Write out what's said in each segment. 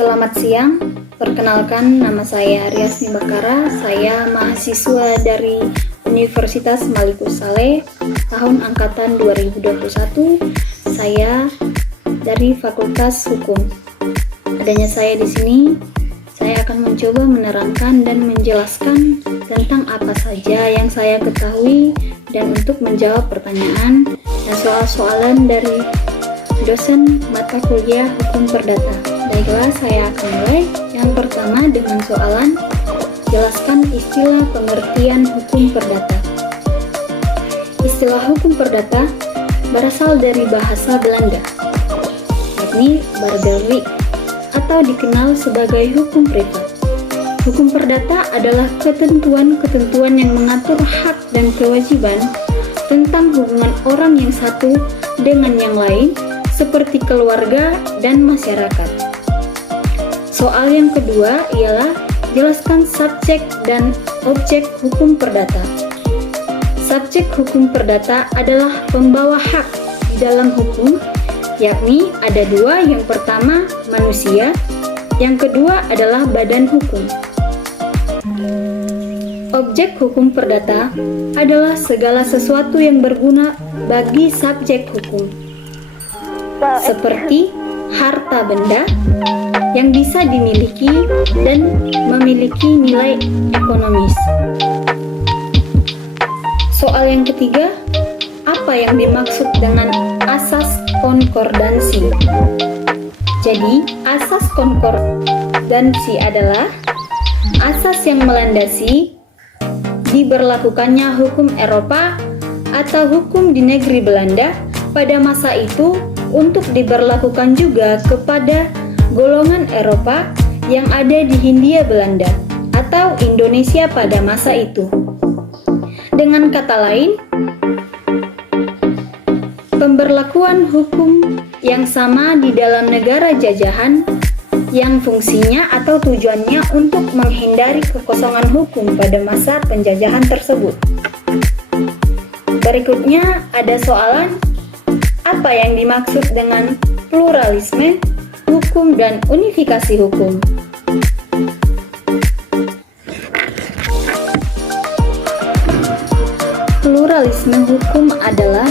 Selamat siang, perkenalkan nama saya Riasni Bakara, saya mahasiswa dari Universitas Malikus Saleh, tahun angkatan 2021, saya dari Fakultas Hukum. Adanya saya di sini, saya akan mencoba menerangkan dan menjelaskan tentang apa saja yang saya ketahui dan untuk menjawab pertanyaan dan soal-soalan dari dosen mata kuliah Hukum Perdata. Baiklah, saya akan mulai. Yang pertama dengan soalan, jelaskan istilah pengertian hukum perdata. Istilah hukum perdata berasal dari bahasa Belanda, yakni Burgerlijk, atau dikenal sebagai hukum privat. Hukum perdata adalah ketentuan-ketentuan yang mengatur hak dan kewajiban tentang hubungan orang yang satu dengan yang lain, seperti keluarga dan masyarakat. Soal yang kedua ialah jelaskan subjek dan objek hukum perdata. Subjek hukum perdata adalah pembawa hak di dalam hukum, yakni ada dua. Yang pertama manusia, yang kedua adalah badan hukum. Objek hukum perdata adalah segala sesuatu yang berguna bagi subjek hukum, seperti harta benda yang bisa dimiliki dan memiliki nilai ekonomis. Soal yang ketiga, apa yang dimaksud dengan asas konkordansi? Jadi, asas konkordansi adalah asas yang melandasi diberlakukannya hukum Eropa atau hukum di negeri Belanda pada masa itu untuk diberlakukan juga kepada golongan Eropa yang ada di Hindia Belanda atau Indonesia pada masa itu. Dengan kata lain, pemberlakuan hukum yang sama di dalam negara jajahan yang fungsinya atau tujuannya untuk menghindari kekosongan hukum pada masa penjajahan tersebut. Berikutnya ada soalan, apa yang dimaksud dengan pluralisme hukum dan unifikasi hukum? Pluralisme hukum adalah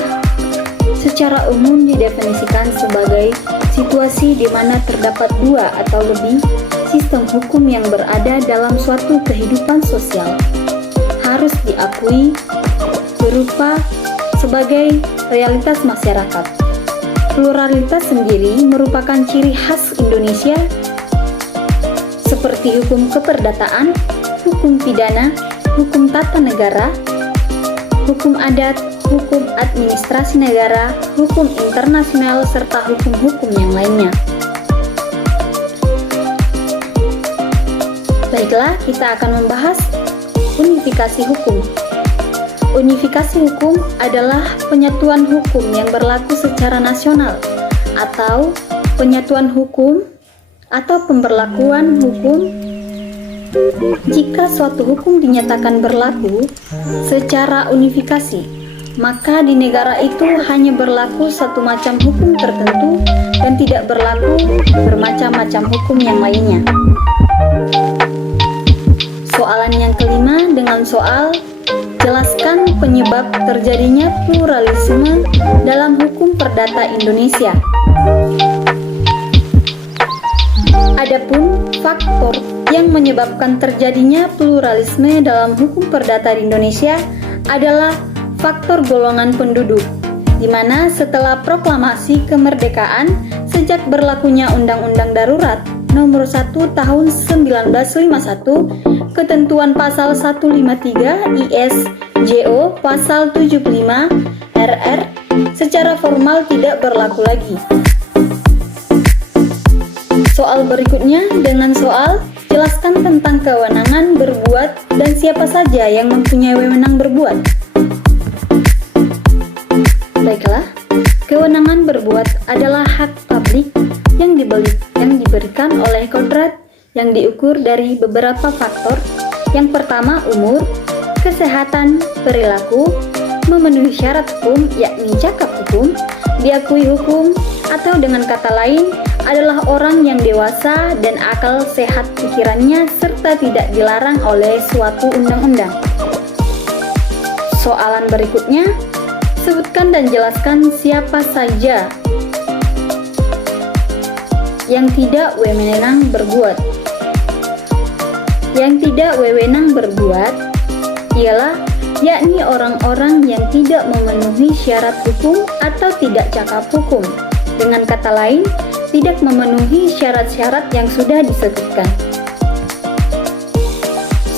secara umum didefinisikan sebagai situasi di mana terdapat dua atau lebih sistem hukum yang berada dalam suatu kehidupan sosial. Harus diakui berupa sebagai realitas masyarakat. Pluralitas sendiri merupakan ciri khas Indonesia seperti hukum keperdataan, hukum pidana, hukum tata negara, hukum adat, hukum administrasi negara, hukum internasional, serta hukum-hukum yang lainnya. Baiklah, kita akan membahas unifikasi hukum. Unifikasi hukum adalah penyatuan hukum yang berlaku secara nasional atau penyatuan hukum atau pemberlakuan hukum jika suatu hukum dinyatakan berlaku secara unifikasi, maka di negara itu hanya berlaku satu macam hukum tertentu dan tidak berlaku bermacam-macam hukum yang lainnya. Soalan yang kelima dengan soal jelaskan penyebab terjadinya pluralisme dalam hukum perdata Indonesia. Adapun faktor yang menyebabkan terjadinya pluralisme dalam hukum perdata di Indonesia adalah faktor golongan penduduk, di mana setelah proklamasi kemerdekaan sejak berlakunya Undang-Undang Darurat Nomor 1 Tahun 1951, ketentuan pasal 153 ISJO pasal 75 RR secara formal tidak berlaku lagi. Soal berikutnya dengan soal jelaskan tentang kewenangan berbuat dan siapa saja yang mempunyai wewenang berbuat. Baiklah, kewenangan berbuat adalah hak publik yang diberikan oleh kodrat yang diukur dari beberapa faktor. Yang pertama umur, kesehatan, perilaku, memenuhi syarat hukum yakni cakap hukum, diakui hukum, atau dengan kata lain adalah orang yang dewasa dan akal sehat pikirannya serta tidak dilarang oleh suatu undang-undang. Soalan berikutnya, sebutkan dan jelaskan siapa saja yang tidak wewenang berbuat. Yang tidak wewenang berbuat ialah yakni orang-orang yang tidak memenuhi syarat hukum atau tidak cakap hukum. Dengan kata lain, tidak memenuhi syarat-syarat yang sudah disebutkan.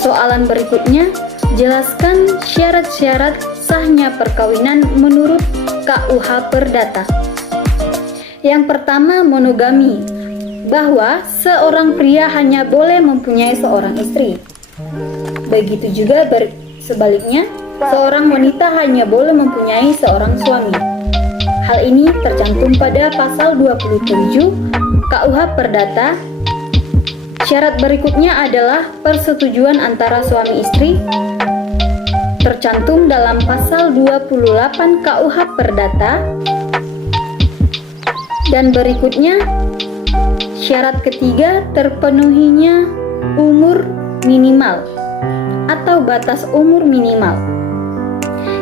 Soalan berikutnya, jelaskan syarat-syarat sahnya perkawinan menurut KUH Perdata. Yang pertama, monogami, bahwa seorang pria hanya boleh mempunyai seorang istri. Begitu juga sebaliknya, seorang wanita hanya boleh mempunyai seorang suami. Hal ini tercantum pada pasal 27 KUH Perdata. Syarat berikutnya adalah persetujuan antara suami istri, tercantum dalam pasal 28 KUH Perdata. Dan berikutnya, syarat ketiga terpenuhinya umur minimal atau batas umur minimal,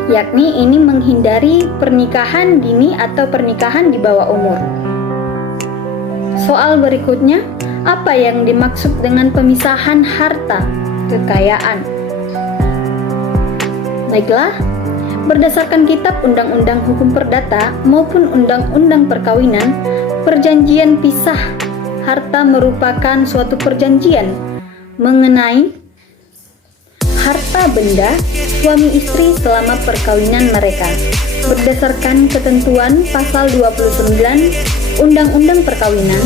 yakni ini menghindari pernikahan dini atau pernikahan di bawah umur. Soal berikutnya, apa yang dimaksud dengan pemisahan harta kekayaan? Baiklah, berdasarkan kitab Undang-Undang Hukum Perdata maupun Undang-Undang Perkawinan, perjanjian pisah harta merupakan suatu perjanjian mengenai harta benda suami istri selama perkawinan mereka. Berdasarkan ketentuan pasal 29 Undang-Undang Perkawinan,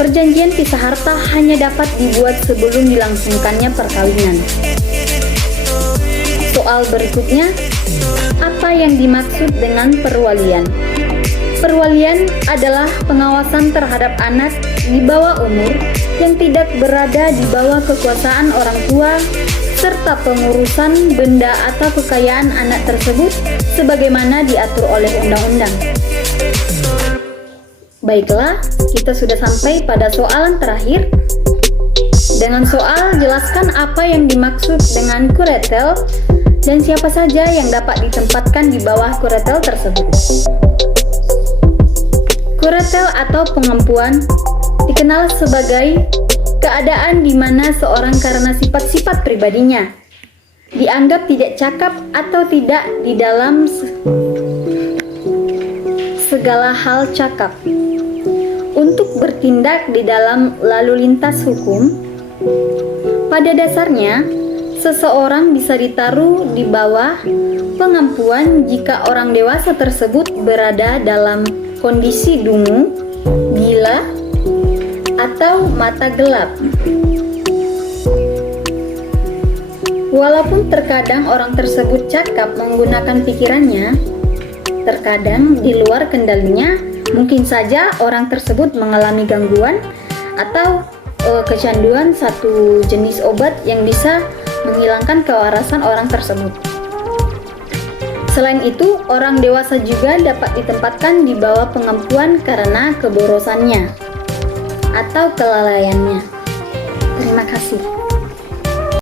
perjanjian pisah harta hanya dapat dibuat sebelum dilangsungkannya perkawinan. Soal berikutnya, apa yang dimaksud dengan perwalian? Perwalian adalah pengawasan terhadap anak di bawah umur yang tidak berada di bawah kekuasaan orang tua serta pengurusan benda atau kekayaan anak tersebut sebagaimana diatur oleh undang-undang. Baiklah, kita sudah sampai pada soalan terakhir. Dengan soal, jelaskan apa yang dimaksud dengan kuretel dan siapa saja yang dapat ditempatkan di bawah kuretel tersebut. Kuretel atau pengempuan dikenal sebagai keadaan di mana seorang karena sifat-sifat pribadinya dianggap tidak cakap atau tidak di dalam segala hal cakap untuk bertindak di dalam lalu lintas hukum. Pada dasarnya, seseorang bisa ditaruh di bawah pengampuan jika orang dewasa tersebut berada dalam kondisi dungu, gila, atau mata gelap. Walaupun terkadang orang tersebut cakap menggunakan pikirannya, terkadang di luar kendalinya, mungkin saja orang tersebut mengalami gangguan atau kecanduan satu jenis obat yang bisa menghilangkan kewarasan orang tersebut. Selain itu, orang dewasa juga dapat ditempatkan di bawah pengampuan karena keborosannya atau kelalaiannya. Terima kasih.